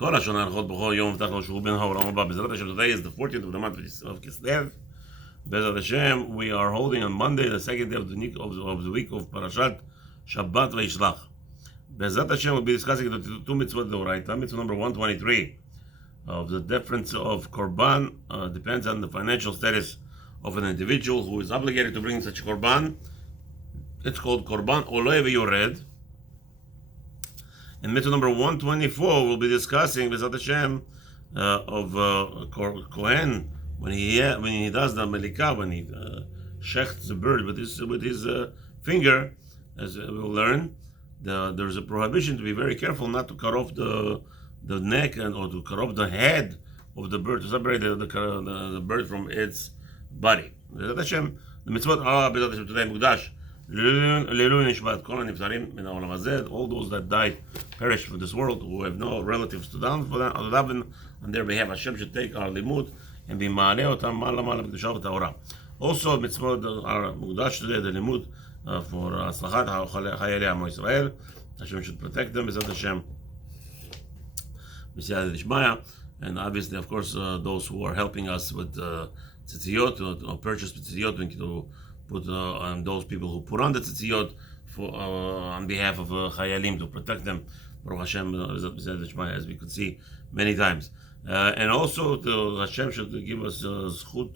כל השנה הלכות בכל יום הבטח לו שהוא בן העולם הבא. בעזרת השם, today is the 14th of the month of Kislev. בעזרת השם, we are holding on Monday, the second day of the week of Parashat Shabbat Vayishlach. בעזרת השם, we'll be discussing the two mitzvot d'oraita. Mitzvah number 123 of the difference of Korban depends on the financial status of an individual who is obligated to bring such a Korban. It's called Korban Oleh V'Yored. In mitzvah number 124, we'll be discussing B'ezrat Hashem of Kohen when he does the melika, when he shechts the bird with his finger. As we'll learn, there's a prohibition to be very careful not to cut off the neck or to cut off the head of the bird, to separate the bird from its body. B'ezrat Hashem, the mitzvot are B'ezrat Hashem today mukdash. All those that died, perished from this world, who have no relatives to daven on their behalf. Hashem should take our limud and be ma'aleh otam ma'ala b'kedusha v'tahora. Also, mitzvot are mukdash today, the limud for aslachat chayalei Amo Yisrael. Hashem should protect them, B'ezrat Hashem. And obviously, of course, those who are helping us with tzitziyot, or purchase tzitziyot, to put on those people who put on the tzitziyot for on behalf of chayalim, to protect them, Baruch Hashem, as we could see many times. And also, Hashem should give us zchut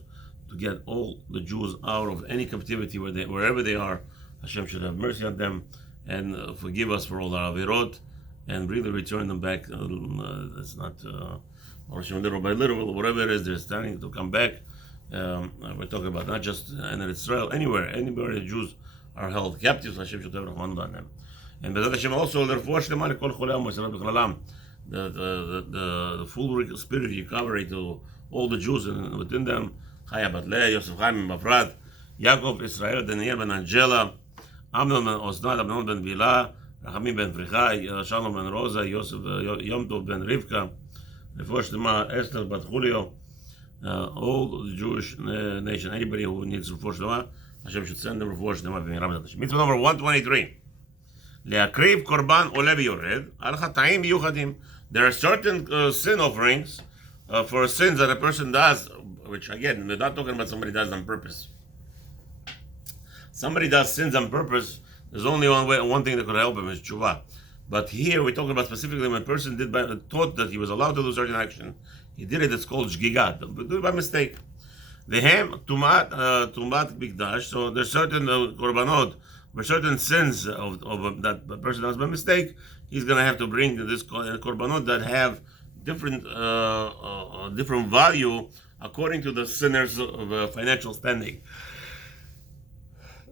to get all the Jews out of any captivity wherever they are. Hashem should have mercy on them and forgive us for all our avirot and really return them back. It's not little by little, whatever it is, they're starting to come back. We're talking about not just in Israel, anywhere the Jews are held captive. Hashem should have rahman on them. And B'ezrat Hashem also, the full spirit recovery to all the Jews and within them. Chaya bat Leah, Yosef Chaim Bafrat, Yaakov, Israel, Daniel ben Angela, Amnon ben Osnat, Amnon ben Bila, Rachamim ben Fricha, Shalom ben Rosa, Yosef Yom Tov ben Rivka, Refuah Shlema, Esther bat Julio. All the Jewish nation, anybody who needs Refuah Shlema, Hashem should send them Refuah Shlema. Mitzvah number 123. Le'akriv Korban Oleh V'Yored al Chatayim Miyuchadim. There are certain sin offerings for sins that a person does, which again, we're not talking about somebody does on purpose. Somebody does sins on purpose, there's only one thing that could help him is tshuva. But here we're talking about specifically when a person thought that he was allowed to do certain action. He did it, it's called shgigat, but do it by mistake. Vehem tumat mikdash. So there's certain korbanot, for certain sins of that the person does by mistake. He's going to have to bring this korbanot that have different value according to the sinner's financial standing.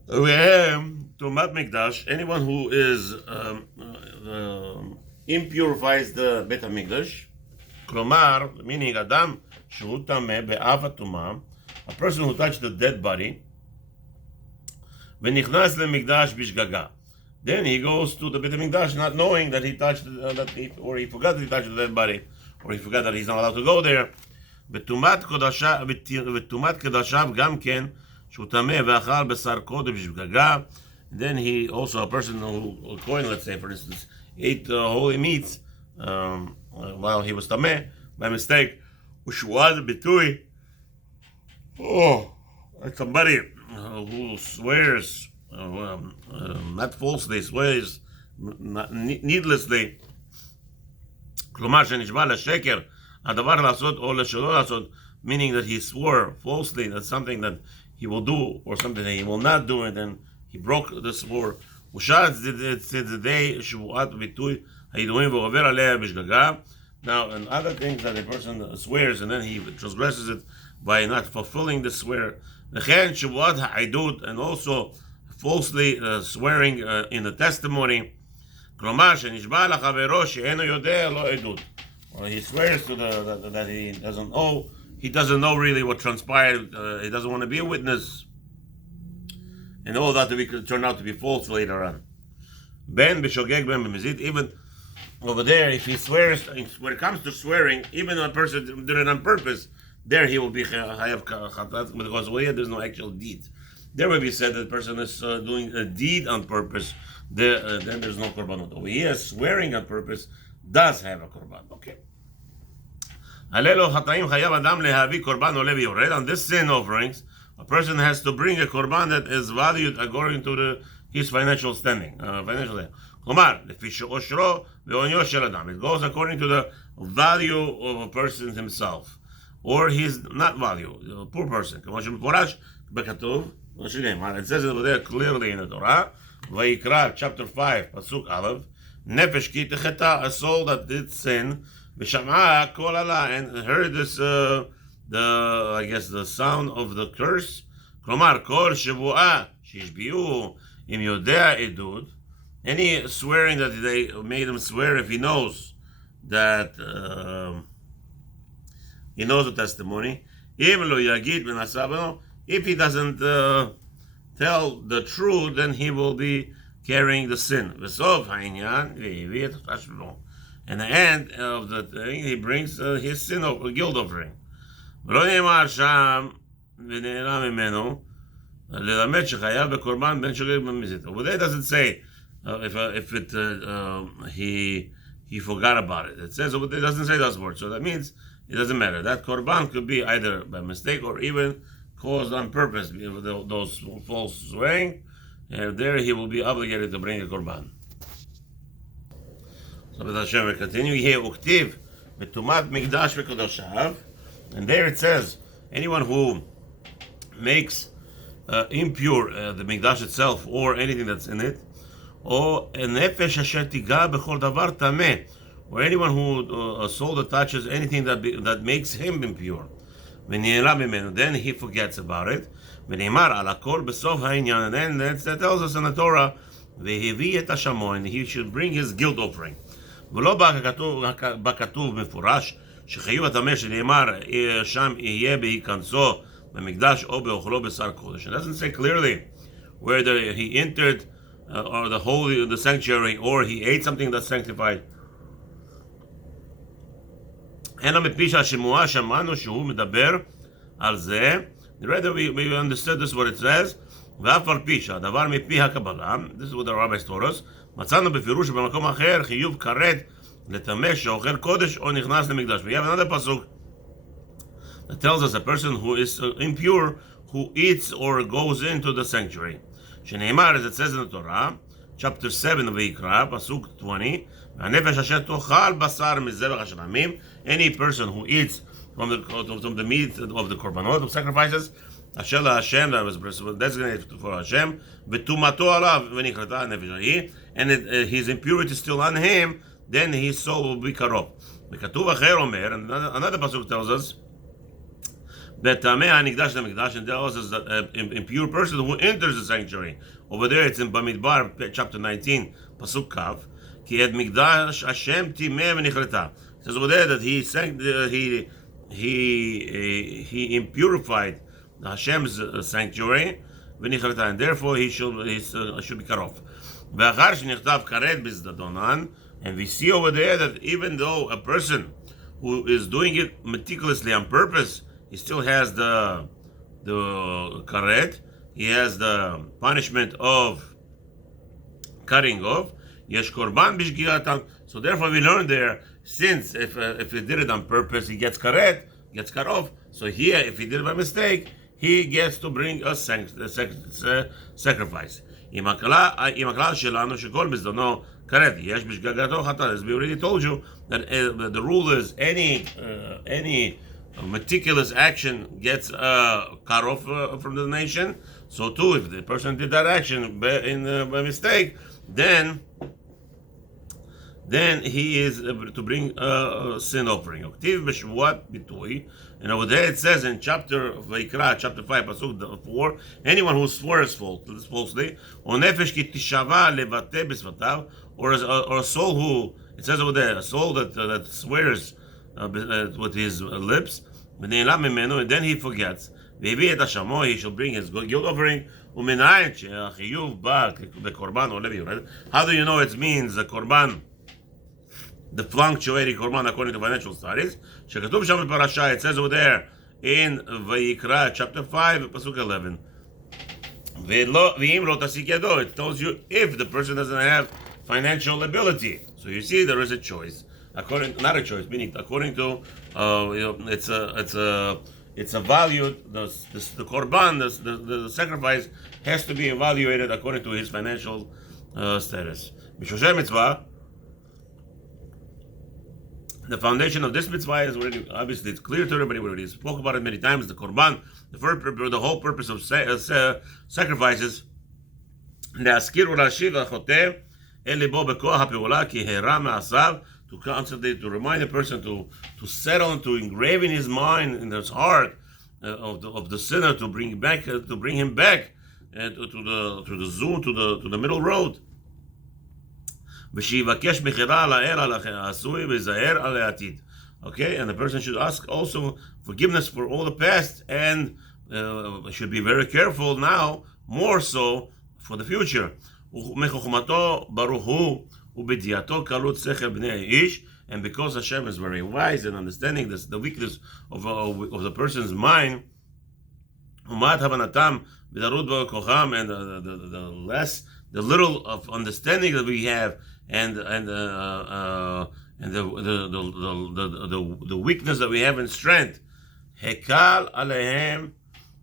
Vehem tumat mikdash. Anyone who is impurifies the Bet HaMikdash. Klomar, meaning Adam, Shehu Tameh Be'ava Tumah, a person who touched the dead body, V'nichnas le'mikdash bishgaga. Then he goes to the Beit HaMikdash not knowing that he touched, or he forgot that he touched the dead body, or he forgot that he's not allowed to go there. V'tumat kedashav gam ken, Shehu Tameh Ve'achal Besar Kodem bishgaga. Then he also, a person who, a Kohen, let's say, for instance, ate holy meats, while he was tameh by mistake, ushuad bitui. Like somebody who swears, not falsely, swears needlessly. Klomar shenishba l'sheker, adavar lasot or l'shelo lasot, meaning that he swore falsely that something that he will do or something that he will not do, and then he broke the swore. Ushad tzedei shuat bitui. Now, and other things that a person swears and then he transgresses it by not fulfilling the swear, and also falsely swearing in the testimony. Or he swears to that he doesn't know really what transpired. He doesn't want to be a witness, and all that could turn out to be false later on. Even over there, if he swears, when it comes to swearing, even when a person did it on purpose, there he will be chayav chatat, because over here there's no actual deed. There will be said that the person is doing a deed on purpose, then there's no korbanot. Over here, swearing on purpose does have a korban. Okay. On this sin offerings, a person has to bring a korban that is valued according to his financial standing. It goes according to the value of a person himself, or his not value, a poor person. It says over there clearly in the Torah, Vayikra, chapter 5, Pasuk Aleph, Nefesh ki techeta, a soul that did sin, V'sham'a kol ala, and heard this, the sound of the curse. Klomar, kol shevu'ah, shishbiu, im yodea edud, any swearing that they made him swear if he knows that, he knows the testimony, im lo yagid v'nasabano, if he doesn't tell the truth, then he will be carrying the sin. And the end of the thing, he brings his sin of guilt offering. Over there it doesn't say he forgot about it. It says over there, it doesn't say those words. So that means it doesn't matter. That korban could be either by mistake or even caused on purpose, those false swearing, there he will be obligated to bring a korban. So LaHaShem will continue. And there it says, anyone who makes impure the mikdash itself or anything that's in it, or anyone who a soul that touches anything that makes him impure, then he forgets about it. And then that tells us in the Torah, and he should bring his guilt offering. It doesn't say clearly whether he entered or the sanctuary, or he ate something that's sanctified. Rather, we understood this, what it says. This is what the rabbis told us. We have another pasuk that tells us a person who is impure, who eats or goes into the sanctuary. Sheneimar, as it says in the Torah, chapter 7 of Vayikra, pasuk 20, any person who eats from the meat of the korbanot, of sacrifices, LaHaShem, that was designated for LaHaShem, and his impurity is still on him, then his soul will be cut off. And another pasuk tells us that and tells us that an impure person who enters the sanctuary. Over there it's in Bamidbar, chapter 19, pasuk Kav. It says over there that he impurified Hashem's sanctuary, and therefore he should be cut off. And we see over there that even though a person who is doing it meticulously on purpose, he still has the karet, he has the punishment of cutting off. Yesh korban b'shgiatam. So therefore we learn there, since if he did it on purpose, he gets karet, gets cut off. So here, if he did it by mistake, he gets to bring a sacrifice. As we already told you that the rule is any meticulous action gets cut off from the nation. So too, if the person did that action by mistake, then he is to bring a sin offering. And over there it says in chapter Vayikra, chapter 5, pasuk 4, anyone who swears falsely, or a soul who, it says over there, a soul that swears with his lips, and then he forgets, he shall bring his guilt offering. How do you know it means the korban, the fluctuating korban according to financial studies? It says over there in Vayikra chapter 5, pasuk 11. It tells you if the person doesn't have financial ability. So you see, there is a choice. according, not a choice, meaning according to it's a value. The korban, the sacrifice has to be evaluated according to his financial status. Mishosher mitzvah. The foundation of this mitzvah is already, obviously, it's clear to everybody. We already spoke about it many times. The korban, the whole purpose of sacrifices. To concentrate, to remind a person to settle and to engrave in his mind, in his heart, of the sinner, to bring him back to the the middle road. Okay, and the person should ask also forgiveness for all the past, and should be very careful now, more so for the future. And because Hashem is very wise and understanding this, the weakness of the person's mind, and the little of understanding that we have, and the weakness that we have in strength. Hekel alehem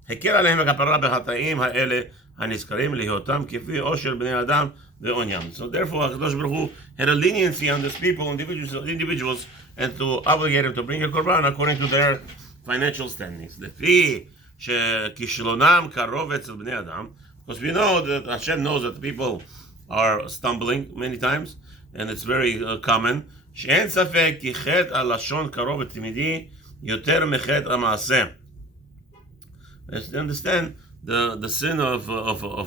הכפרה בחטאים האלה הנזכרים להיותם כפי עושר בני אדם ועוניים. So therefore, HaKadosh Baruch Hu had a leniency on these people, individuals, and to obligate them to bring a korban according to their financial standings. לפי שכישלונם קרוב אצל בני אדם, because we know that Hashem knows that people are stumbling many times, and it's very common. שאין ספק כי חטא הלשון קרוב ותמידי יותר מחטא המעשה. As you understand, the sin of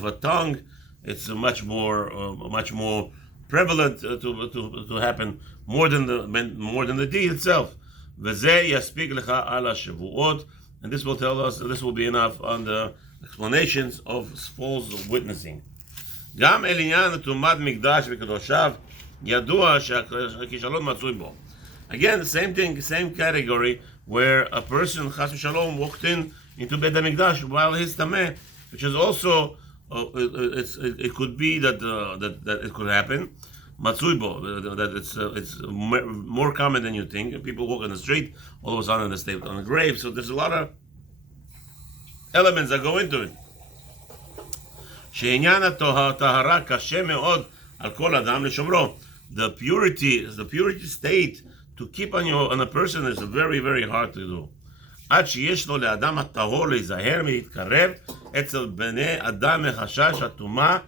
a tongue, it's much more prevalent to happen more than the deed itself. וזה יספיק לך על השבועות, and this will tell us, this will be enough on the explanations of false witnessing. גם אל עניין תרומת מקדש וקדושיו ידוע שהכישלון מצוי בו. Again, the same thing, same category, where a person, chas v'shalom, walked into Beit HaMikdash while he's tameh, which is also, it could be that it could happen. Matzui bo, that it's more common than you think. People walk on the street, all of a sudden they stay on the grave. So there's a lot of elements that go into it. שעניין הטהרה קשה מאוד על כל אדם לשומרו. The purity state to keep on a person is very, very hard to do. עד שיש לו לאדם הטהור להיזהר מלהתקרב אצל בני אדם מחשש הטומאה,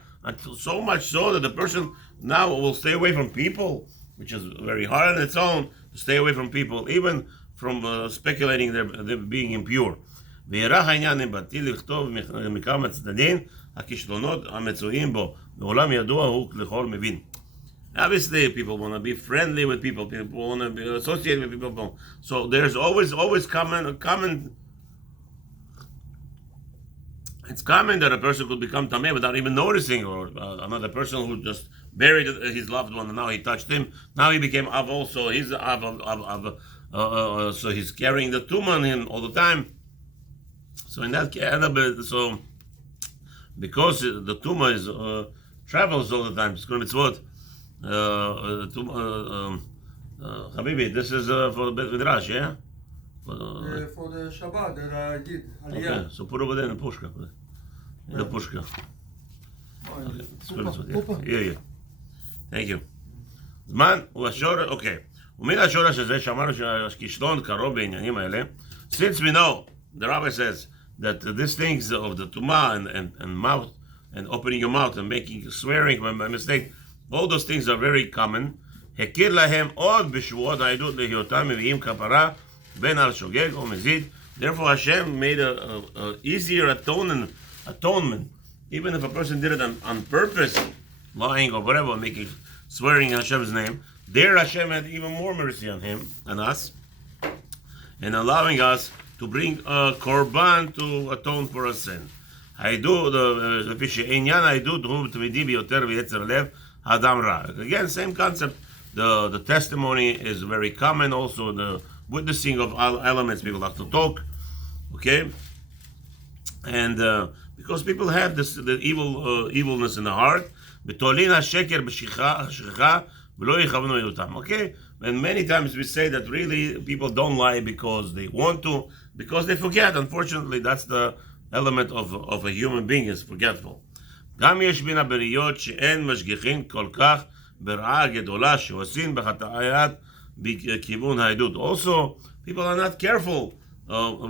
so much so that the person now will stay away from people, which is very hard on its own to stay away from people, even from speculating their being impure. וירח העניין אם באתי לכתוב מכמה צדדים הכישלונות המצויים בו, בעולם ידוע הוא לכל מבין. Obviously, people want to be friendly with people. People want to be associated with people. So there's always common. It's common that a person could become tameh without even noticing, or another person who just buried his loved one and now he touched him. Now he became av also. He's av. So he's carrying the tumah on him all the time. So in that case, so because the tumah is travels all the time, it's going to mitzvot. Habibi, this is for the Bet Midrash, yeah? For the Shabbat, the Yid, Aliyah. Okay, so put over there in the pushka. In the pushka. Okay. Yeah. Thank you. זמן הוא השורש, אוקיי. ומן השורש הזה שאמרנו שהכישלון קרוב בעניינים האלה, since we know, the Rabbi says, that these things of the tumah and mouth, and opening your mouth and swearing by mistake, all those things are very common. הכיר להם עוד בשבועות העדות להיותם מביאים כפרה בין על שוגג או מזיד. Therefore Hashem made a easier atonement, even if a person did it on purpose, lying or whatever, swearing Hashem's name. There Hashem had even more mercy on him and us, and allowing us to bring a korban to atone for a sin. לפי שעניין העדות הוא תמידי ביותר ויצר לב האדם רע. Again, same concept. The testimony is very common. Also, the witnessing of all elements, people have to talk. Okay, and because people have the evilness in the heart, בתולין השקר בשכחה ולא יכוונו אותם. Okay, And many times we say that really people don't lie because they want to, because they forget. Unfortunately, that's the element of a human being, is forgetful. גם יש מן הבריות שאין משגיחין כל כך ברעה גדולה שעושים בחטאת בכיוון העדות. Also, people are not careful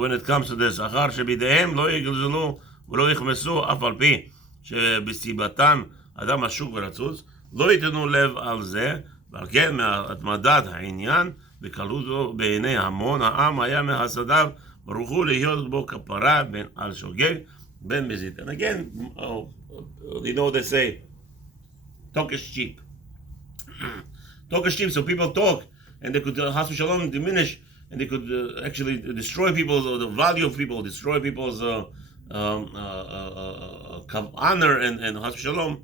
when it comes to this. אחר שבידיהם לא יגזלו ולא יחמסו אף על פי שבסיבתם אדם השוק ורצוץ, לא ייתנו לב על זה, ועל כן מהתמדת העניין וקלותו בעיני המון העם היה מהסדיו ברוך הוא להיות בו כפרה בין על שוגג בין מזיד. And again, they say talk is cheap. Talk is cheap, so people talk and they could Chas v'Shalom diminish, and they could actually destroy people's the value of people, destroy people's honor, and Chas v'Shalom.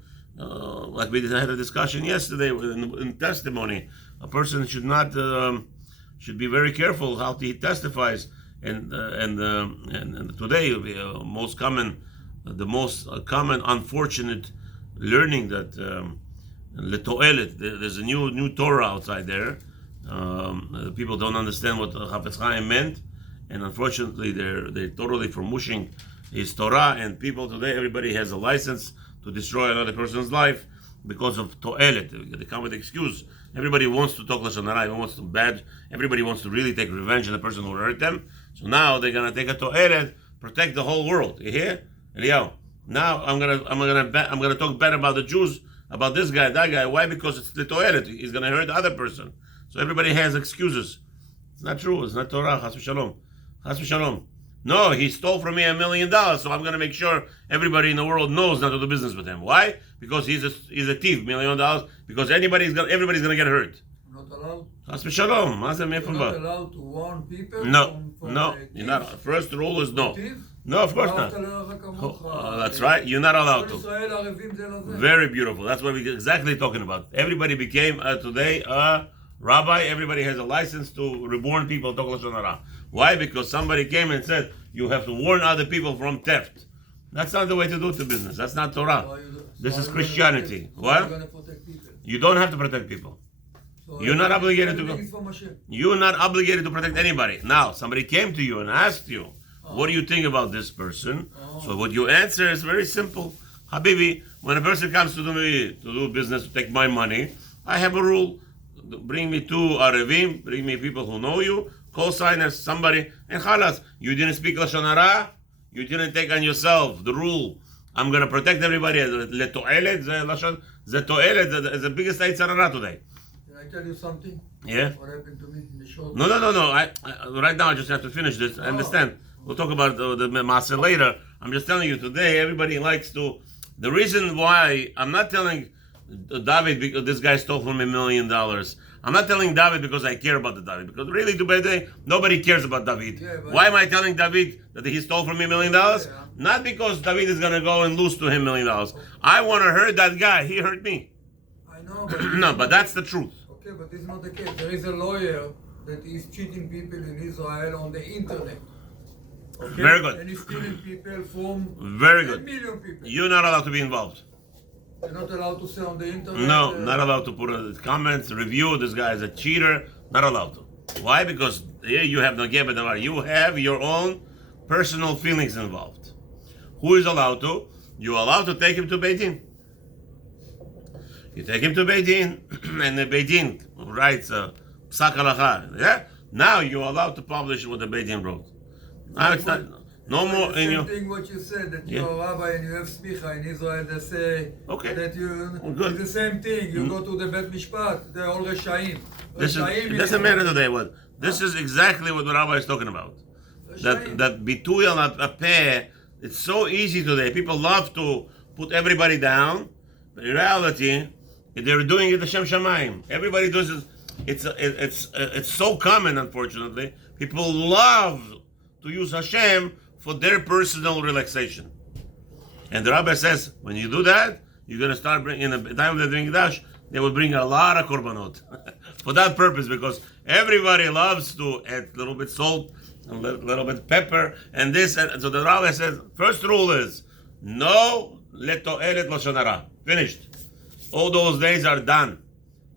Like we had a discussion yesterday in testimony, a person should be very careful how he testifies, and today the most common unfortunate learning that letoelet, there's a new Torah outside there. People don't understand what Chafetz Chaim meant, and unfortunately they're totally formushing his Torah, and people today, everybody has a license to destroy another person's life because of to'elet. They come with the excuse. Everybody wants to talk lashon hara. Everybody wants to really take revenge on the person who hurt them. So now they're gonna take a to'elet, protect the whole world. You hear, Eliyahu? Now I'm gonna talk bad about the Jews, about this guy, that guy. Why? Because it's the to'elet. He's gonna hurt the other person. So everybody has excuses. It's not true. It's not Torah. Chas v'Shalom. Chas v'Shalom. No, he stole from me $1 million, so I'm going to make sure everybody in the world knows not to do business with him. Why? Because he's a thief, $1 million. Because everybody's going to get hurt. Not allowed. Chas v'Shalom. You're not allowed to warn people. No, you're not. First rule is no. No, of course not. That's right. You're not allowed to. Very beautiful. That's what we're exactly talking about. Everybody became today a rabbi. Everybody has a license to reborn people. Talk lashon hara. Why? Because somebody came and said you have to warn other people from theft. That's not the way to do the business. That's not Torah. This is Christianity. What? You don't have to protect people. You're not obligated to go. You're not obligated to protect anybody. Now, somebody came to you and asked you, what do you think about this person? So what you answer is very simple. Habibi, when a person comes to me to do business, to take my money, I have a rule. Bring me 2 Arevim, bring me people who know you, co-signers, somebody, and chalas. You didn't speak lashon hara, you didn't take on yourself the rule. I'm going to protect everybody. Leto'elet, zeto'elet is the biggest yetzer hara today. Can I tell you something? Yeah. What happened to me in the show? No. I right now I just have to finish this. I understand. We'll talk about the Maaseh later. I'm just telling you today, everybody likes to. The reason why I'm not telling David because this guy stole from me $1 million. I'm not telling David because I care about the David. Because really, today, nobody cares about David. Yeah, why am I telling David that he stole from me $1 million? Yeah. Not because David is going to go and lose to him $1 million. I want to hurt that guy. He hurt me. I know, but no, but that's the truth. Okay, but this is not the case. There is a lawyer that is cheating people in Israel on the internet. Okay? Very good. And he's stealing people from Very good. 10 million people. You're not allowed to be involved. You're not allowed to say on the internet. No, not allowed to put comments, review. This guy is a cheater. Not allowed to. Why? Because here you have no gebet. You have your own personal feelings involved. Who is allowed to? You're allowed to take him to Beit Din. You take him to Beit Din, and the Beit Din writes psak halacha. Yeah. Now you're allowed to publish what the Beit Din wrote. Now it's not. No more in you. Same thing what you said, that you're a rabbi and you have smicha in Israel, they say that it's the same thing. You go to the Bet Mishpat, they're all Reshaim. It doesn't matter today. This is exactly what the rabbi is talking about. That bitui al apeh, it's so easy today. People love to put everybody down, but in reality, they're doing it Hashem Shamayim. Everybody does it. It's so common, unfortunately. People love to use Hashem for their personal relaxation. And the rabbi says, when you do that, you're going to start bringing, in the time they're doing Dash, they will bring a lot of korbanot. For that purpose, because everybody loves to add a little bit salt, a little bit pepper, and this. And so the rabbi says, first rule is, no leto'elet lashon hara. Finished. All those days are done.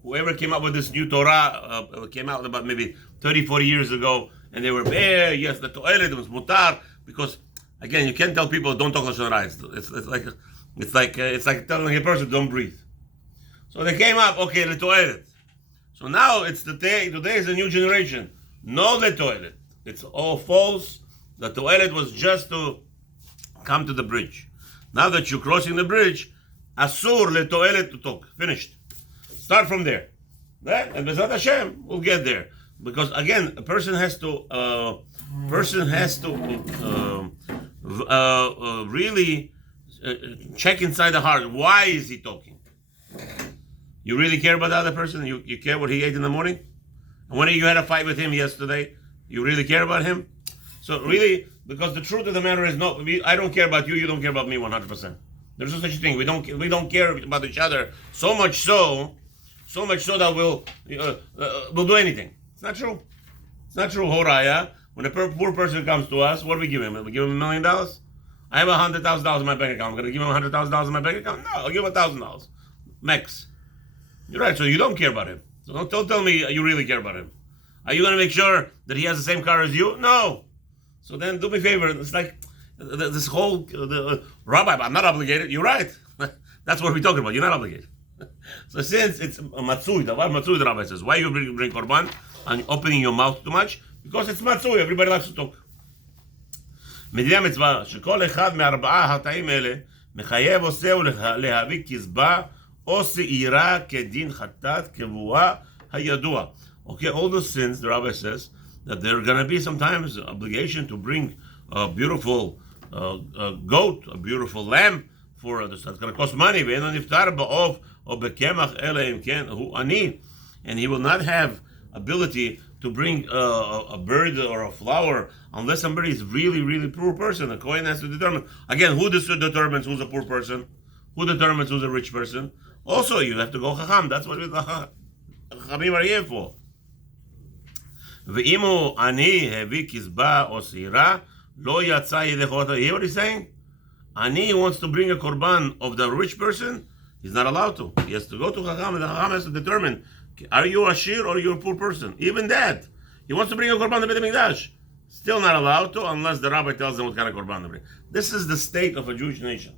whoever came up with this new Torah came out about maybe 30, 40 years ago, and they were, yes, the toilet was mutar, because, again, you can't tell people don't talk Lashon Hara. It's like telling a person don't breathe. So they came up, okay, the toilet. So now it's today is a new generation. No, the toilet. It's all false. The toilet was just to come to the bridge. Now that you're crossing the bridge, asur le toilet to talk. Finished. Start from there. That, and B'ezrat Hashem, we'll get there. Because again, a person has to really check inside the heart. Why is he talking? You really care about the other person? You care what he ate in the morning? And when you had a fight with him yesterday, you really care about him? So really, because the truth of the matter is, no, I don't care about you, you don't care about me 100%. There's no such thing. We don't care about each other so much so that we'll do anything. It's not true. It's not true, Horaya. When a poor person comes to us, what do we give him? We give him $1 million? I have $100,000 in my bank account. I'm going to give him $100,000 in my bank account? No, I'll give him $1,000. Max. You're right, so you don't care about him. So don't tell me you really care about him. Are you going to make sure that he has the same car as you? No. So then do me a favor. It's like this whole, Rabbi, I'm not obligated. You're right. That's what we're talking about. You're not obligated. So since it's matzui, the Rabbi says, why you bring Korban and opening your mouth too much? Because it's matzui. Everybody likes to talk. מדיני המצווה, שכל אחד מארבעה החטאים האלה מחייב עושהו להביא כזבח או שעירה כדין חטאת קבועה הידוע. Okay, all the sins, the Rabbi says, that there are going to be sometimes obligation to bring a beautiful goat, a beautiful lamb, that's going to cost money, ואינו נפטר בעוף או בקמח אלא אם כן הוא עני. And he will not have ability to bring a bird or a flower unless somebody is really, really poor person. The Kohen has to determine. Again, who determines who's a poor person? Who determines who's a rich person? Also, you have to go Chacham. That's what Chachamim are here for. ואם הוא עני הביא כזבח או שעירה, לא יצא ידי חובתו. You hear what he's saying? Ani wants to bring a korban of the rich person, he's not allowed to. He has to go to Chacham, and the Chacham has to determine, are you a shir or are you a poor person? Even that. He wants to bring a korban to Beit HaMikdash. Still not allowed to unless the rabbi tells him what kind of korban to bring. This is the state of a Jewish nation.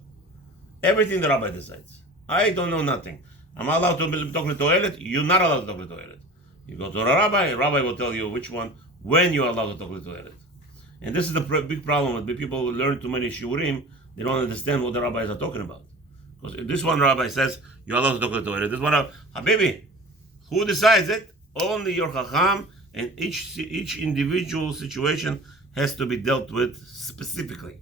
Everything the rabbi decides. I don't know nothing. I'm allowed to talk to the toilet. You're not allowed to talk to the toilet. You go to a rabbi will tell you which one, when you're allowed to talk to the toilet. And this is the big problem with people who learn too many shiurim. They don't understand what the rabbis are talking about. Because if this one rabbi says, you're allowed to talk to the toilet, this one rabbi, Habibi, who decides it? Only your Chacham, and each individual situation has to be dealt with specifically.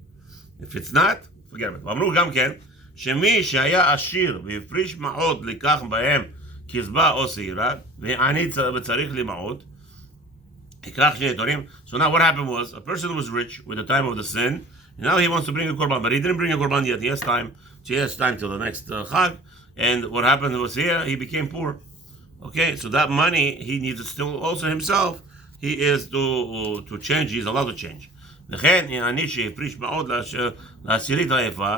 If it's not, forget it. ואמרו גם כן, שמי שהיה עשיר והפריש מעות לקח בהם כזבח או שעירה, ועני וצריך למעות, יקרח שני תורים. So now what happened was, a person who was rich with the time of the sin, and now he wants to bring a korban, but he didn't bring a korban yet. He has time. So he has time till the next Chag. And what happened was here, he became poor. Okay, so that money, he needs to still also himself, he is to change, he's allowed to change. לכן, אני שהפריש מאוד לעשירית היפה,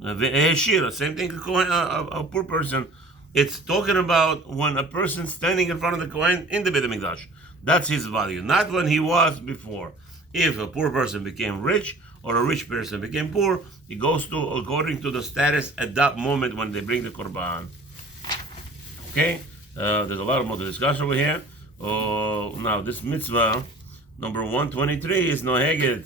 והעשיר, same thing, a poor person. It's talking about when a person standing in front of the Kohen in the Beit HaMikdash. That's his value, not when he was before. If a poor person became rich, or a rich person became poor, it goes to according to the status at that moment when they bring the Korban. Okay? There's a lot more to discuss over here. Now, this mitzvah, number 123, is noheged.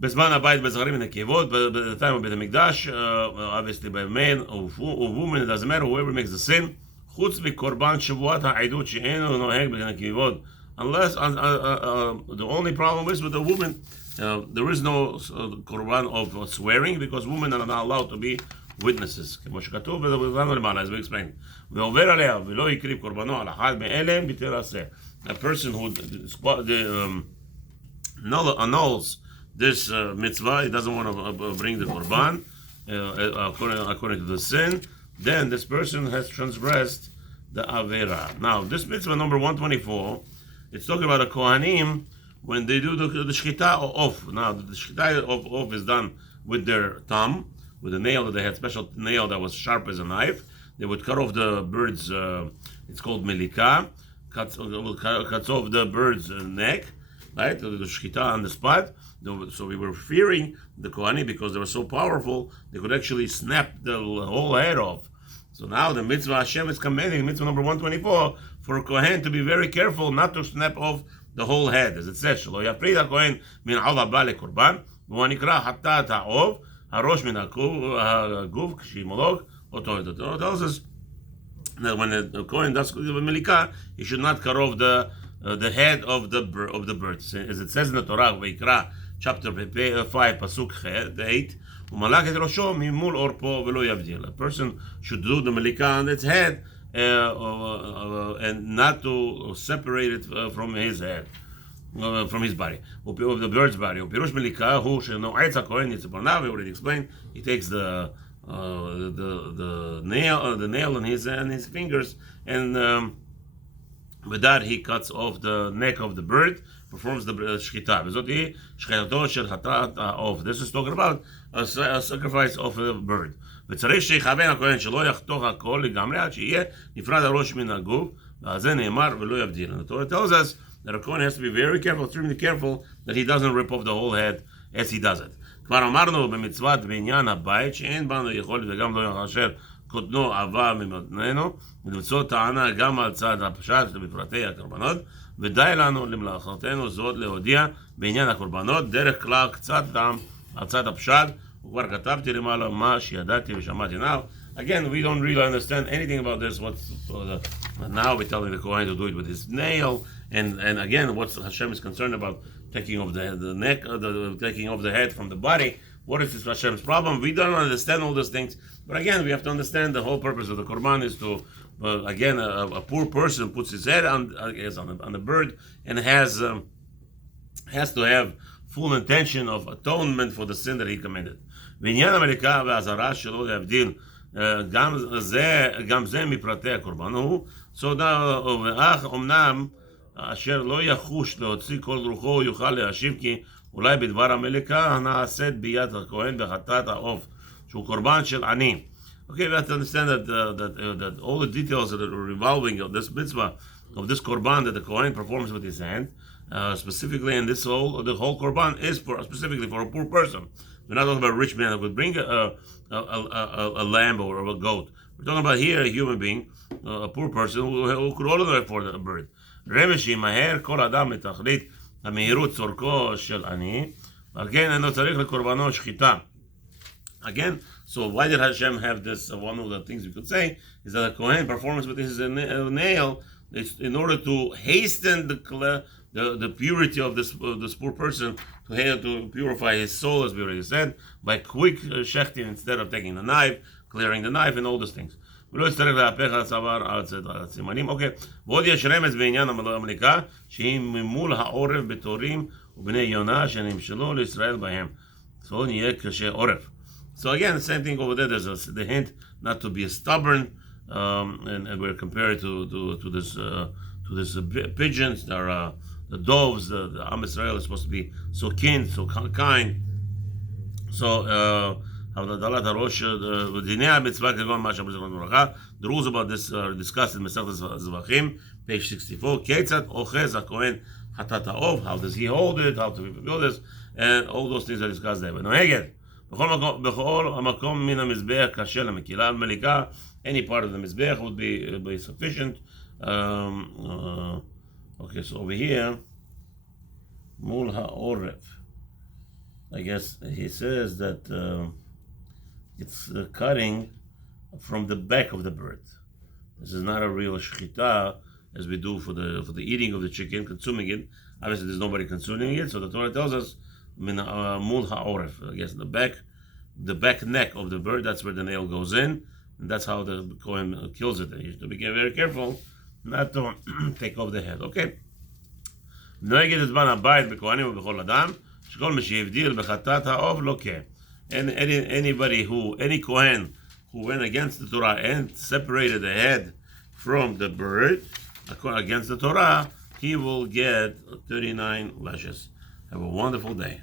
בזמן הבית בזכרים ונקבות, by the time of Beit HaMikdash, obviously by men or women, it doesn't matter, whoever makes the sin, חוץ מקורבן שבועת העדות שאינו נוהג בנקבות. Unless, the only problem is with the woman, there is no korban of swearing, because women are not allowed to be witnesses. כמו שכתוב, ובזמן למעלה, as we explained. ועובר עליה, ולא יקריב קורבנו על אחד מאלה, ביטל עשה. A person who annuls this mitzvah, he doesn't want to bring the korban, according to the sin, then this person has transgressed the avera. Now, this mitzvah number 124, it's talking about the Kohanim when they do the shchita off. Now, the shchita off is done with their thumb, with a nail that they had, special nail that was sharp as a knife. they would cut off the bird's, it's called melika, cuts off the bird's neck, right? The shchita on the spot. So we were fearing the Kohanim because they were so powerful, they could actually snap the whole head off. So now the mitzvah Hashem is commanding, mitzvah number 124, for a Kohen to be very careful not to snap off the whole head. As it says, שלא יפריד הכהן מן עול הבא לקורבן, והוא נקרא חטאת העוף, הראש מן הגוף, כשימולוג, אותו. It tells us that when the Kohen does melika, he should not cut off the head of the bird. As it says in the Torah, Vayikra, chapter 5, pasuk 8, ומלק את ראשו ממול עורפו ולא יבדיל. A person should do the melika on its head and not to separate it from his head, from his body, of the bird's body. ופירוש מליקה הוא שנועץ הכהן יצפרניו, we already explained, he takes the nail on his fingers, and with that he cuts off the neck of the bird, performs the shchita. וזאת shchitato shel hatat ha'of. This is talking about a sacrifice of a bird. וצריך שיכוון הכהן שלא יחתוך הכל לגמרי עד שיהיה נפרד הראש מן הגוף, ועל זה נאמר ולא יבדיל. And the Torah tells us that a Kohen has to be very careful, extremely careful, that he doesn't rip off the whole head as he does it. כבר אמרנו במצוות בעניין הבית שאין בנו יכולת וגם לא כאשר קוטנו עבר ממתננו, ולמצוא טענה גם על צד הפשט בפרטי הקורבנות, ודי לנו למלאכתנו זאת להודיע בעניין הקורבנות, דרך כלל קצת דם על צד הפשט, וכבר כתבתי למעלה מה שידעתי ושמעתי. Now, again, we don't really understand anything about this. Now we're telling the Kohen to do it with his nail, and again, what Hashem is concerned about, taking off the neck, taking off the head from the body. What is this Hashem's problem? We don't understand all those things, but again, we have to understand the whole purpose of the Korban is to, again, a poor person puts his head on the bird and has to have full intention of atonement for the sin that he committed. בעניין המליקה והאזהרה שלא להבדיל, גם זה מפרטי הקורבן הוא, ואך אמנם אשר לא יחוש להוציא כל רוחו יוכל להשיב, כי אולי בדבר המליקה הנעשית ביד הכהן בחטאת העוף, שהוא קורבן של עני. Okay, we have to understand that all the details that are revolving of this mitzvah, of this korban that the Kohen performs with his hand, specifically, and the whole korban is specifically for a poor person. We're not talking about a rich man that would bring a lamb or a goat. We're talking about here a human being, a poor person who could also afford a bird. רמז מהר כל אדם לתכלית המהירות צורכו של עני, ועל כן אינו צריך לקורבנו שחיטה. Again, so why did Hashem have this? One of the things we could say is that the Kohen performs with his nail in order to hasten the purity of this poor person, to purify his soul, as we already said, by quick shechting instead of taking the knife, clearing the knife, and all those things. ולא יצטרך להפך על הצוואר על הסימנים. אוקיי, ועוד יש רמז בעניין המליקה, שהיא ממול העורף בתורים ובני יונה שנמשלו לישראל בהם. So נהיה קשה עורף. So again, the same thing over there. There's the hint not to be stubborn, and we're compared to this pigeons. There are the doves. The Am Israel is supposed to be so keen, so kind. So the rules about this are discussed in Masechet Zvachim, page 64. Ketzat ochez hakohen hatat ha'ov. How does he hold it? How to fulfill this? And all those things are discussed there. But no, again. בכל המקום מן המזבח קשה למקילה מליקה, any part of the mizbech would be sufficient. Okay, so over here, mul ha'oref. I guess he says that it's cutting from the back of the bird. This is not a real shchita as we do for the eating of the chicken, consuming it. Obviously, there's nobody consuming it, so the Torah tells us mul ha'oref. I guess the back neck of the bird, that's where the nail goes in, and that's how the Kohen kills it. You have to be very careful not to take off the head. Okay. נוהגת את זמן הבית בכהנים ובכל אדם, שכל מי שהבדיל בחטאת העוף לא כן. Any Kohen who went against the Torah and separated the head from the bird, against the Torah, he will get 39 lashes. Have a wonderful day.